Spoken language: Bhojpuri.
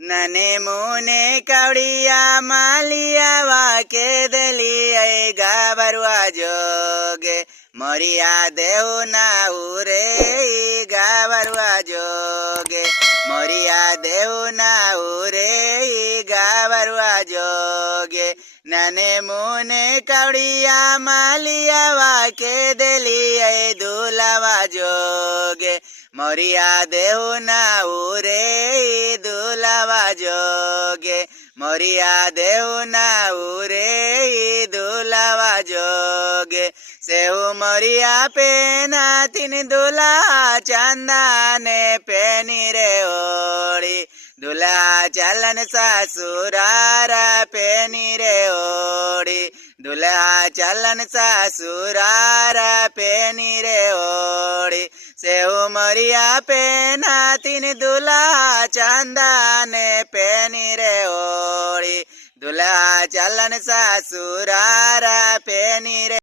नने मुने कवड़िया मालिया वाके दली गाबरुआ जोगे मोरिया देव नाउरे गाबरुआ जोगे मोरिया देव नाउरे गाबरुआ जोगे नने मुने कवड़िया मालिया वाके दली दूलावा जोगे मोरिया देव नाउरे दूलावा जोगे मोरिया देव नाउरे दूलावा जोगे सेहू मोरिया पेना तीन दूल्हा चंदा ने पेनी रे ओड़ी दूल्हा चलन ससुरारा पेनी रे ओड़ी दूल्हा चलन ससुरारा पेनी रे ओड़ी सेहू मोरिया पेना तीन दूल्हा चंदा ने पेनी रे ओड़ी दूल्हा चलन ससुरारा पेनी रे